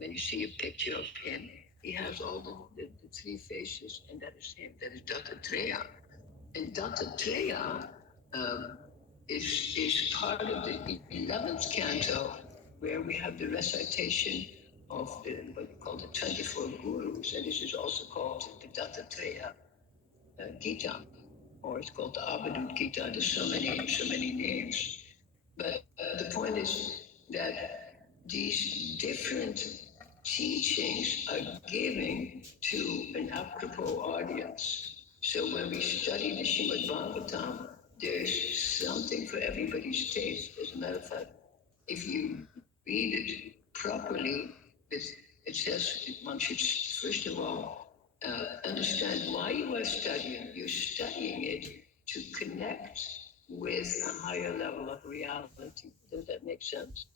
when you see a picture of him, he has all the three faces, and that is him. That is Dattatreya. And Dattatreya um, is part of the 11th canto, where we have the recitation of what we call the 24 gurus, and this is also called the Dattatreya Gita, or it's called the Abhidut Gita. There's so many names. But the point is that these different teachings are given to an apropos audience. So when we study the Srimad Bhagwatam, there's something for everybody's taste. As a matter of fact, if you read it properly, it says one should, first of all, understand why you are studying. You're studying it to connect with a higher level of reality. Does that make sense?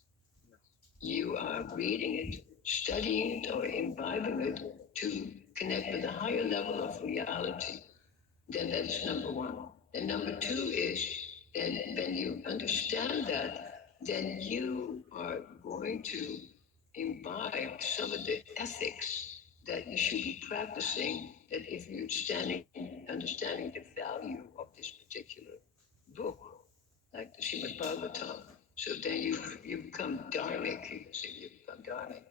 You are reading it, studying it, or imbibing it to connect with a higher level of reality. Then that's number one. And number two is, then when you understand that, then you are going to imbibe some of the ethics that you should be practicing, that if you're understanding the value of this particular book, like the Srimad Bhagavatam, so then you become dharmic, you can say you become dharmic.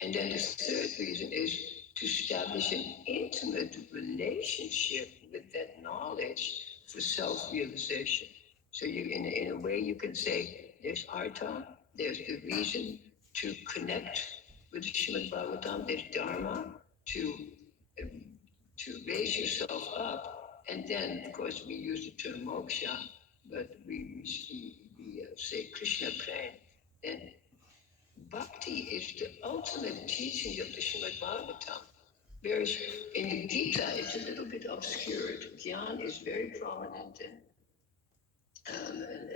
And then the third reason is to establish an intimate relationship with that knowledge for self-realization. So you, in a way, you can say there's artha, there's the reason to connect with Srimad Bhagavatam, there's dharma um, to raise yourself up, and then, of course, we use the term moksha, but we say Krishna prem. Then bhakti is the ultimate teaching of the Srimad Bhagavatam. Whereas in the Gita, it's a little bit obscured. Gyan is very prominent,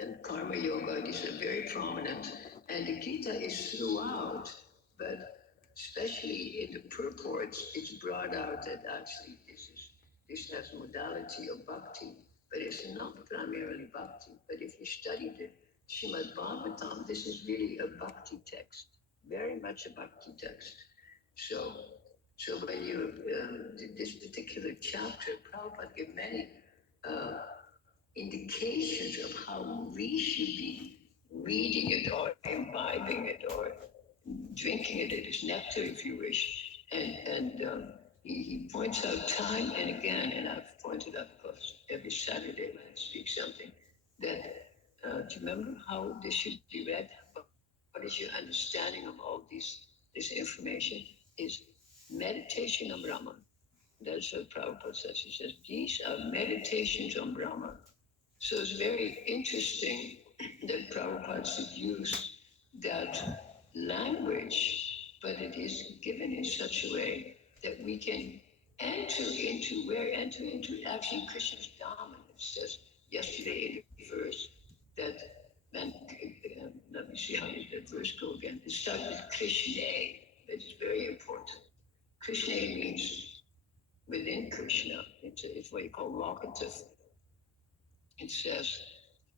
and karma yoga, these are very prominent. And the Gita is throughout, but especially in the purports, it's brought out that actually this has modality of bhakti, but it's not primarily bhakti. But if you study the Srimad Bhagavatam, this is really a bhakti text, very much a bhakti text. So when you this particular chapter, Prabhupada gave many indications of how we should be reading it or imbibing it or drinking it as nectar, if you wish. And he points out time and again, and I've pointed out, of course, every Saturday when I speak something, that do you remember how this should be read? What is your understanding of all this information? Is meditation on Brahman. That's what Prabhupada says. He says, these are meditations on Brahman. So it's very interesting that Prabhupada should use that language, but it is given in such a way that we can enter into actually Krishna's Dhamma. It says yesterday in the verse that, then, let me see how does that verse go again. It starts with Krishna, that is very important. Krishna means within Krishna. It's what you call locative. It says,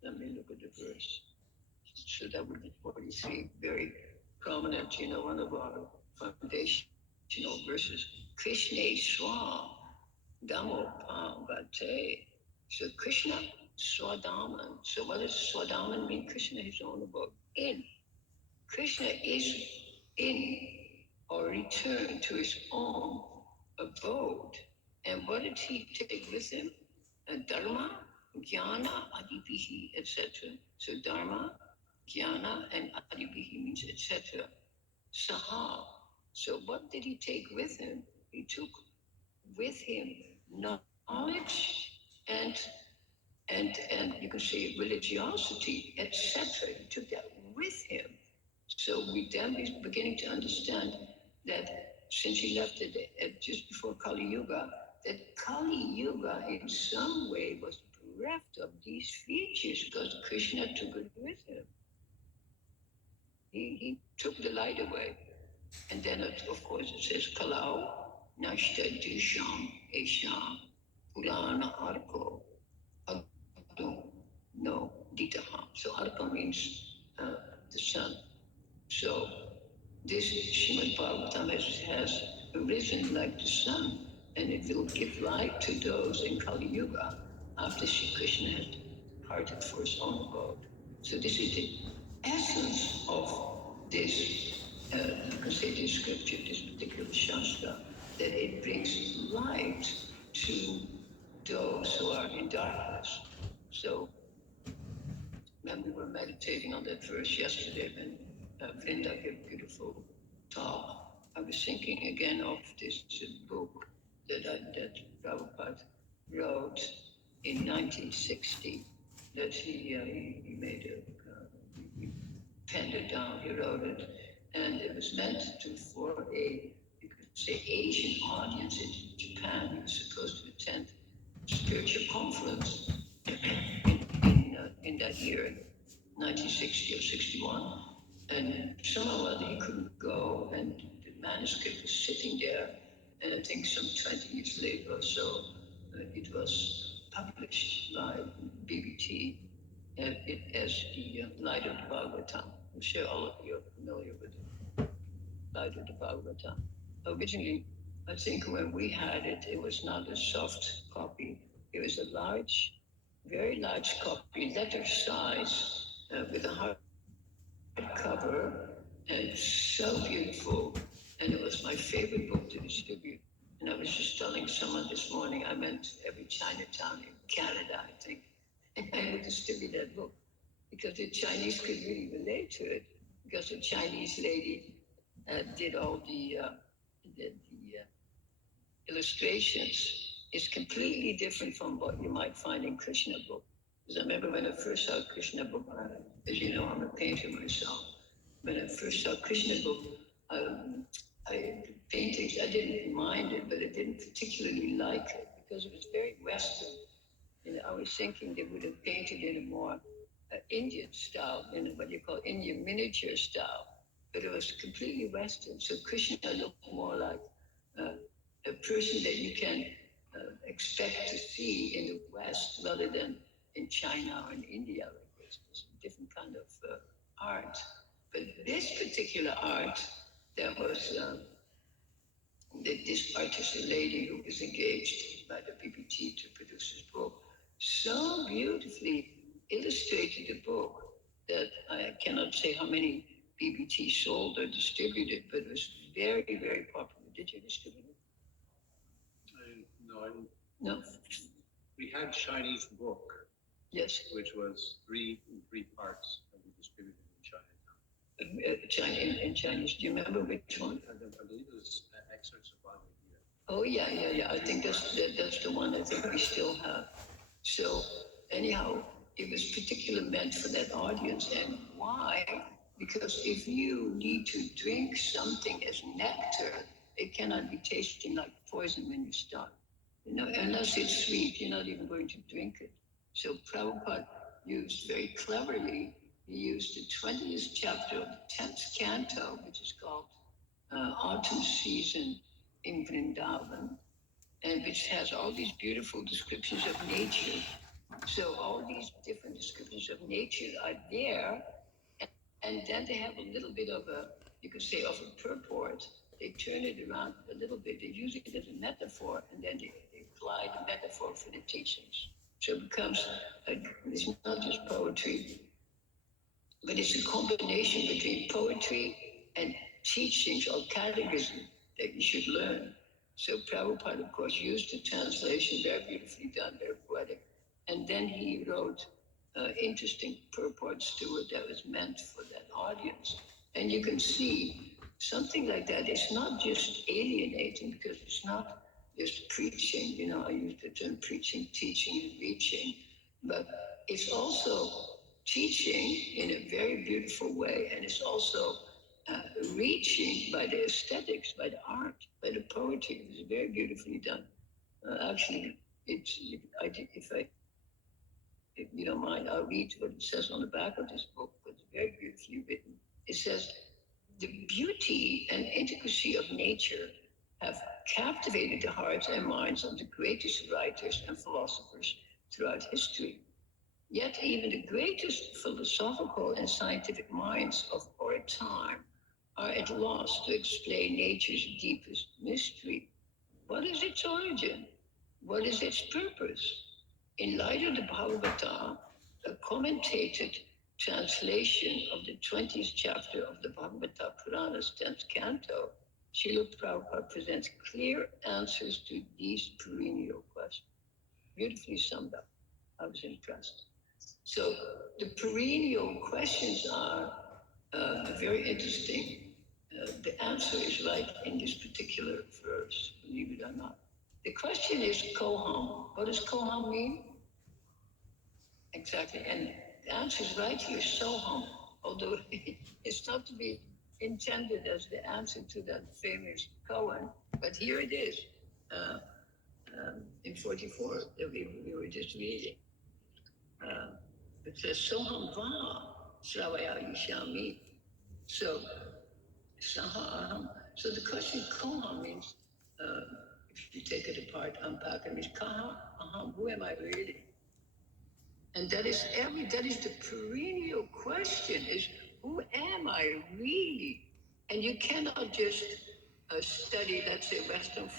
let me look at the verse. So that would be 43, very prominent, one of our foundational verses. Krishna Swam Damo Pavate. So Krishna Swadaman. So what does Swadaman mean? Krishna, his own abode. In. Krishna is in or returned to his own abode. And what did he take with him? Dharma, jnana, adipihi, etc. So dharma, jnana, and adipihi means etc. Saha. So what did he take with him? He took with him knowledge and you can say religiosity, etc. He took that with him. So we then be beginning to understand that since he left it just before Kali Yuga, that Kali Yuga in some way was bereft of these features because Krishna took it with him. He took the light away. And then, of course, it says, Kalau, Nashta Disham, Esham, Purana Arko, Adum, no, Ditaham. So Arko means the sun. So this Srimad Bhagwatam has arisen like the sun, and it will give light to those in Kali Yuga after Sri Krishna has departed for his own abode. So this is the essence of this, you can say this scripture, this particular Shastra, that it brings light to those who are in darkness. So when we were meditating on that verse yesterday, when Vrinda gave a beautiful talk, I was thinking again of this book that Prabhupada wrote in 1960. That he made he penned it down. He wrote it, and it was meant to for a, you could say, Asian audience in Japan. He was supposed to attend a spiritual conference in that year, 1960 or 61, and somehow or other he couldn't go, and the manuscript was sitting there, and I think some 20 years later or so, it was published by BBT as the Light of the Bhagwatam. I'm sure all of you are familiar with the Light of the Bhagwatam. Originally, I think when we had it, it was not a soft copy. It was a large, very large copy, letter size, with a hardcover, and so beautiful. And it was my favorite book to distribute. And I was just telling someone this morning, I went to every Chinatown in Canada, I think, and I would distribute that book because the Chinese could really relate to it. Because the Chinese lady did all the illustrations is completely different from what you might find in Krishna book. Because I remember when I first saw Krishna book, as you know, I'm a painter myself. When I first saw Krishna book, paintings, I didn't mind it, but I didn't particularly like it because it was very Western. And I was thinking they would have painted in a more Indian style, in what you call Indian miniature style, but it was completely Western. So Krishna looked more like uh, a person that you can expect to see in the West rather than in China or in India. Like this. It's a different kind of art. But this particular art, that was this artist, a lady who was engaged by the BBT to produce this book, so beautifully illustrated the book that I cannot say how many BBT sold or distributed, but it was very, very popular. Did you distribute it? No, I didn't. No? We had Chinese book, Yes. which was three parts that we distributed in China, in Chinese. Do you remember which one? I believe it was excerpts of Bhagavad Gita. Oh yeah. I think that's the one I think we still have. So anyhow, it was particularly meant for that audience. And why? Because if you need to drink something as nectar, it cannot be tasting like poison when you start. Unless it's sweet, you're not even going to drink it. So Prabhupada used very cleverly, he used the 20th chapter of the 10th canto, which is called Autumn Season in Vrindavan, and which has all these beautiful descriptions of nature. So all these different descriptions of nature are there, and then they have a little bit of a, you could say, of a purport. They turn it around a little bit. They use it as a metaphor, and then they apply the metaphor for the teachings. So it becomes, it's not just poetry, but it's a combination between poetry and teachings or catechism that you should learn. So Prabhupada, of course, used the translation, very beautifully done, very poetic. And then he wrote interesting purports to it that was meant for that audience. And you can see something like that. It's not just alienating because it's not just preaching. I use the term preaching, teaching, and reaching. But it's also teaching in a very beautiful way, and it's also reaching by the aesthetics, by the art, by the poetry. It's very beautifully done. Actually, if you don't mind, I'll read what it says on the back of this book. It's very beautifully written. It says, "The beauty and intricacy of nature have captivated the hearts and minds of the greatest writers and philosophers throughout history. Yet even the greatest philosophical and scientific minds of our time are at loss to explain nature's deepest mystery. What is its origin? What is its purpose? In light of the Bhagavata, a commentated translation of the 20th chapter of the Bhagavata Purana's 10th canto, Srila Prabhupada presents clear answers to these perennial questions. Beautifully summed up. I was impressed. So the perennial questions are very interesting. The answer is right in this particular verse, believe it or not. The question is koham. What does koham mean? Exactly. And the answer is right here, soham. Although it's not to be intended as the answer to that famous koan, but here it is in 44 that we were just reading. It says soham va sravaya yishami. So saha aham. So the question koham means, if you take it apart, unpack it, means kaha aham. Who am I really? And that is the perennial question: is who am I really? And you cannot just study, let's say, Western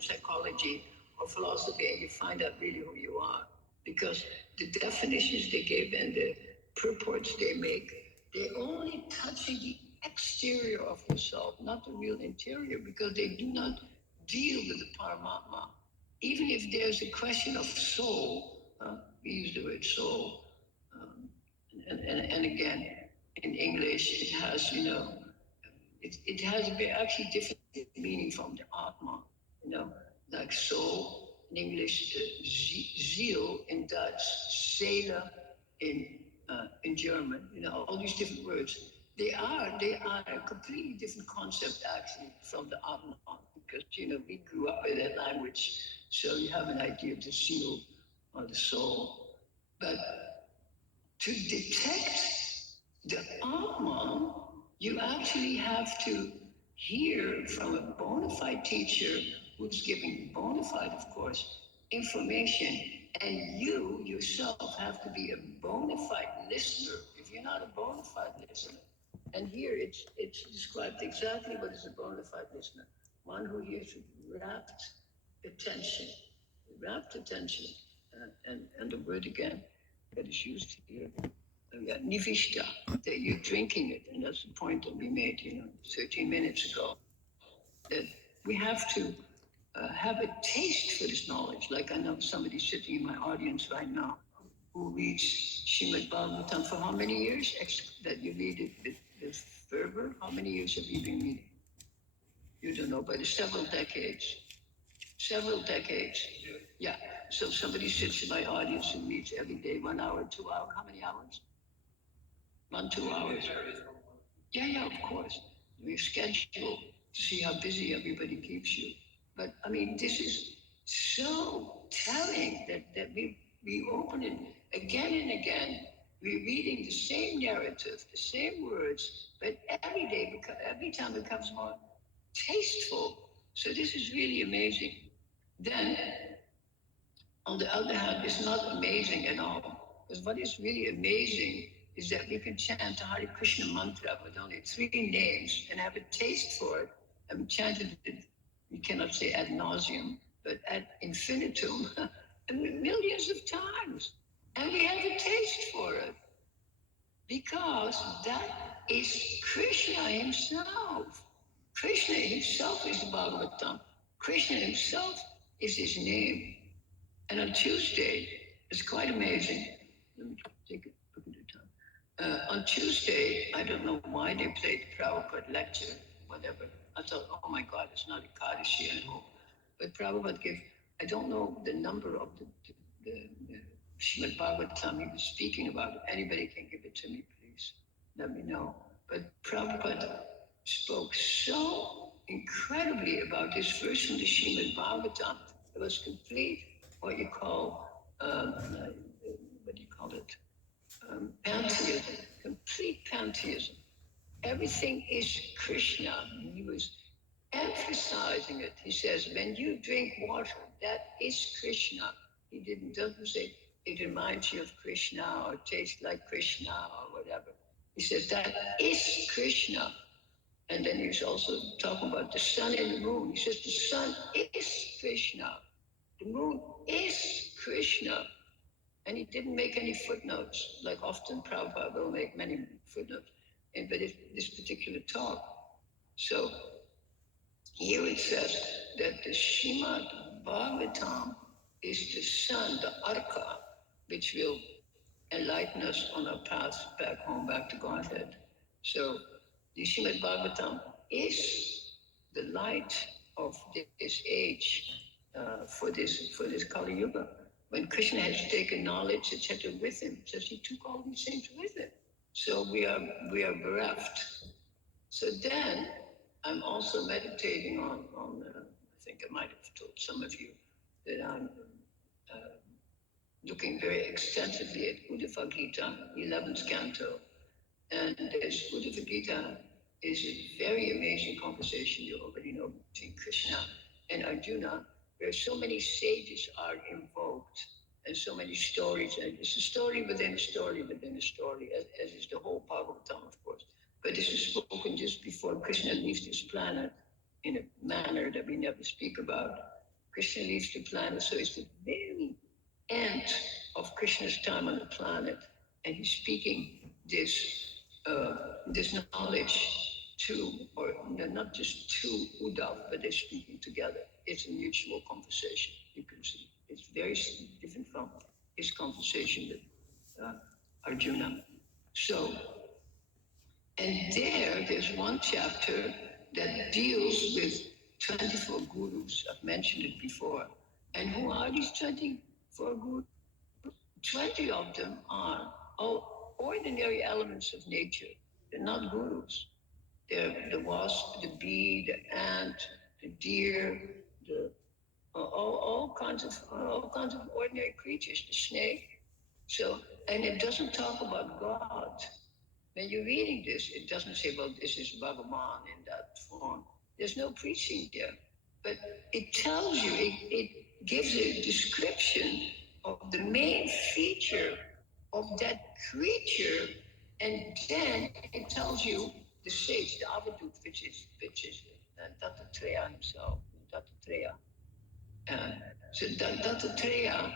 psychology or philosophy, and you find out really who you are, because the definitions they give and the purports they make, they're only touching the exterior of yourself, not the real interior, because they do not deal with the Paramatma. Even if there's a question of soul, we use the word soul, um, and again, in English, it has, it has a very actually different meaning from the Atma, like soul in English, ziel in Dutch, Seele in German, all these different words. They are a completely different concept actually from the Atma, because, we grew up with that language, so you have an idea of the seal or the soul. But to detect the Atman, you actually have to hear from a bona fide teacher who's giving bona fide, of course, information. And you yourself have to be a bona fide listener. If you're not a bona fide listener, and here it's described exactly what is a bona fide listener: one who hears with attention, rapt attention, and the word again that is used here, nivishta, that you're drinking it, and that's the point that we made, 13 minutes ago, that we have to have a taste for this knowledge. Like I know somebody sitting in my audience right now who reads Srimad Bhagwatam for how many years? That you read it with fervor? How many years have you been reading? You don't know, but it's several decades. Several decades. Yeah. So somebody sits in my audience who reads every day, 1 hour, 2 hours. How many hours? 1, 2 hours. Yeah, of course. We schedule to see how busy everybody keeps you. But I mean, this is so telling that we open it again and again. We're reading the same narrative, the same words, but every day, every time it becomes more tasteful. So this is really amazing. Then, on the other hand, it's not amazing at all. Because what is really amazing is that we can chant the Hare Krishna mantra with only 3 names and have a taste for it. And we chanted it, we cannot say ad nauseum, but ad infinitum, and millions of times. And we have a taste for it. Because that is Krishna himself. Krishna himself is the Bhagavatam. Krishna himself is his name. And on Tuesday, it's quite amazing. Let me take a look at the time. On Tuesday, I don't know why they played the Prabhupada lecture, whatever. I thought, oh my God, it's not a Kaddishi anymore. But Prabhupada gave, I don't know the number of the Srimad Bhagavatam he was speaking about. If anybody can give it to me, please let me know. But Prabhupada spoke so incredibly about this verse from the Srimad Bhagavatam. It was complete, what you call, what do you call it? Pantheism, complete pantheism. Everything is Krishna. He was emphasizing it. He says, when you drink water, that is Krishna. He doesn't say it reminds you of Krishna or tastes like Krishna or whatever. He says that is Krishna. And then he's also talking about the sun and the moon. He says the sun is Krishna. The moon is Krishna. And he didn't make any footnotes, like often Prabhupada will make many footnotes, but this particular talk. So here it says that the Srimad Bhagwatam is the sun, the Arka, which will enlighten us on our path back home, back to Godhead. So the Srimad Bhagavatam is the light of this age for this Kali Yuga. When Krishna has taken knowledge, etc., with him, says he took all these things with him. So we are bereft. So then I'm also meditating on I think I might have told some of you that I'm looking very extensively at Uddhava Gita, 11th canto. And this Uddhava Gita is a very amazing conversation, you already know, between Krishna and Arjuna, where so many sages are invoked and so many stories. And it's a story within a story within a story, as is the whole Bhagavatam, of course. But this is spoken just before Krishna leaves this planet in a manner that we never speak about. Krishna leaves the planet, so it's the very end of Krishna's time on the planet, and he's speaking this knowledge to, or not just to Uddhav, but they're speaking together. It's a mutual conversation. You can see it's very different from his conversation with Arjuna. So, and there's one chapter that deals with 24 gurus. I've mentioned it before. And who are these 24 gurus? 20 of them are all ordinary elements of nature. They're not gurus. They're the wasp, the bee, the ant, the deer, the all kinds of ordinary creatures, the snake. So, and it doesn't talk about God. When you're reading this, it doesn't say, well, this is Bhagavan in that form. There's no preaching there. But it tells you, it gives a description of the main feature of that creature, and then it tells you the sage, the Avadut, which is Dattatreya himself, Dattatreya. So Dattatreya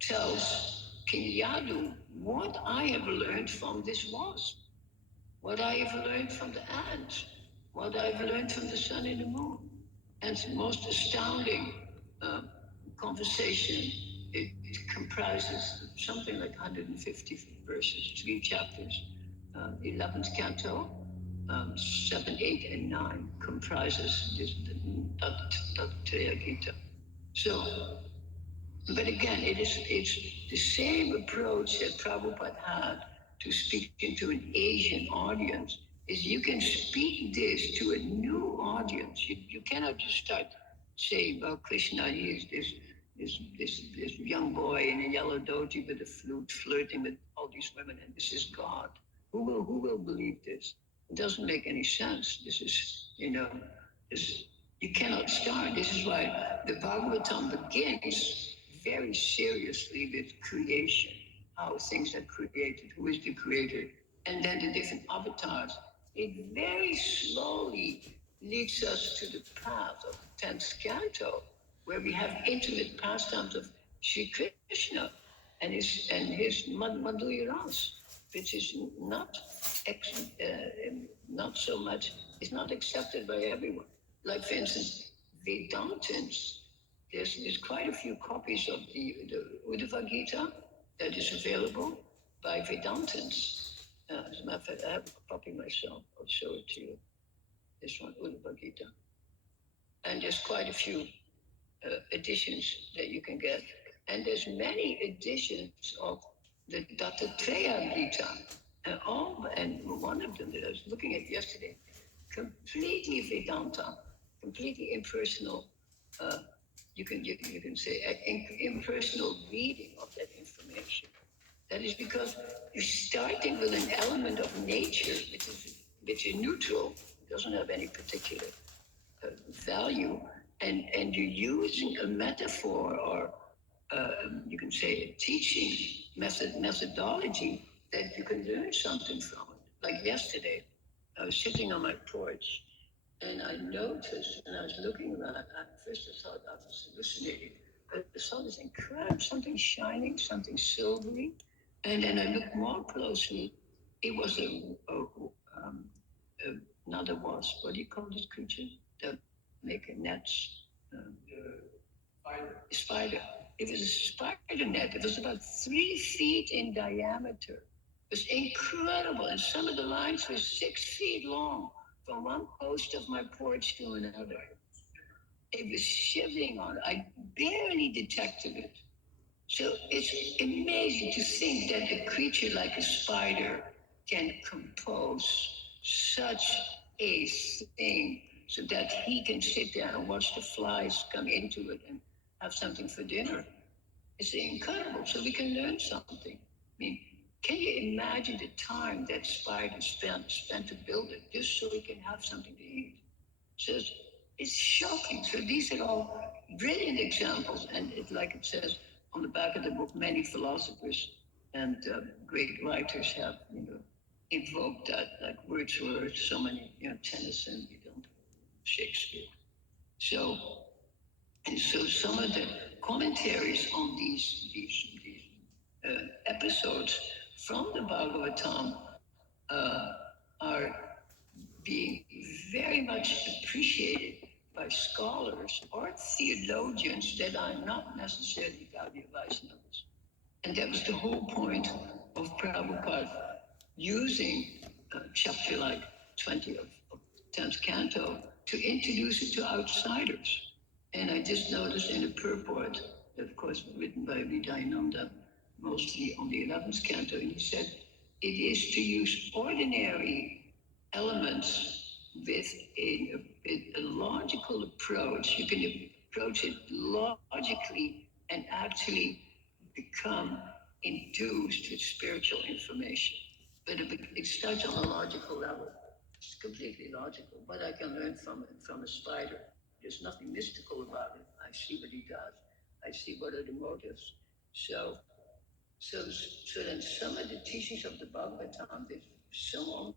tells King Yadu what I have learned from this wasp, what I have learned from the ant, what I've learned from the sun and the moon. And it's the most astounding conversation. It comprises something like 150 verses, 3 chapters, 11th canto, 7, 8, and 9 comprises this Tattaya Gita. So, but again, it's the same approach that Prabhupada had to speak into an Asian audience. Is you can speak this to a new audience. You cannot just start saying, well, Krishna, he is this young boy in a yellow dhoti with a flute flirting with all these women, and this is God. Who will believe this? It doesn't make any sense. This is, you cannot start. This is why the Bhagavatam begins very seriously with creation, how things are created, who is the creator, and then the different avatars. It very slowly leads us to the path of the 10th canto, where we have intimate pastimes of Sri Krishna and his Madhurya Ras, which is not so much, it's not accepted by everyone. Like, for instance, Vedantins, there's quite a few copies of the Uddhava Gita that is available by Vedantins. As a matter of fact, I have a copy myself. I'll show it to you. This one, Uddhava Gita. And there's quite a few editions that you can get. And there's many editions of the Dattatreya Gita. And one of them that I was looking at yesterday, completely Vedanta, completely impersonal. You can say impersonal reading of that information. That is because you're starting with an element of nature, which is neutral, doesn't have any particular value, and you're using a metaphor or you can say a teaching methodology that you can learn something from it. Like yesterday, I was sitting on my porch, and I noticed, and I was looking around. At first, I thought I was hallucinating, but I saw this incredible something shining, something silvery, and then I looked more closely. It was um, another wasp. What do you call this creature that make nets? Um, spider. It was a spider net. It was about 3 feet in diameter. It was incredible. And some of the lines were 6 feet long from one post of my porch to another. It was shivering on it. I barely detected it. So it's amazing to think that a creature like a spider can compose such a thing so that he can sit there and watch the flies come into it and have something for dinner. It's incredible. So we can learn something. I mean, can you imagine the time that spider spent to build it just so he can have something to eat? So it's shocking. So these are all brilliant examples, and like it says on the back of the book, many philosophers and great writers have, invoked that, like Wordsworth, so many, Tennyson, Shakespeare. So, and so some of the commentaries on these episodes from the Bhagavatam uh, are being very much appreciated by scholars or theologians that are not necessarily Gaudiya Vaishnavas. And that was the whole point of Prabhupada using chapter like 20 of 10th canto to introduce it to outsiders. And I just noticed in the purport, of course, written by Vidayananda, mostly on the 11th canto, and he said, it is to use ordinary elements with a logical approach. You can approach it logically and actually become enthused with spiritual information. But it starts on a logical level. It's completely logical. What I can learn from a spider. There's nothing mystical about it. I see what he does. I see what are the motives. So then some of the teachings of the Bhagavatam, there's so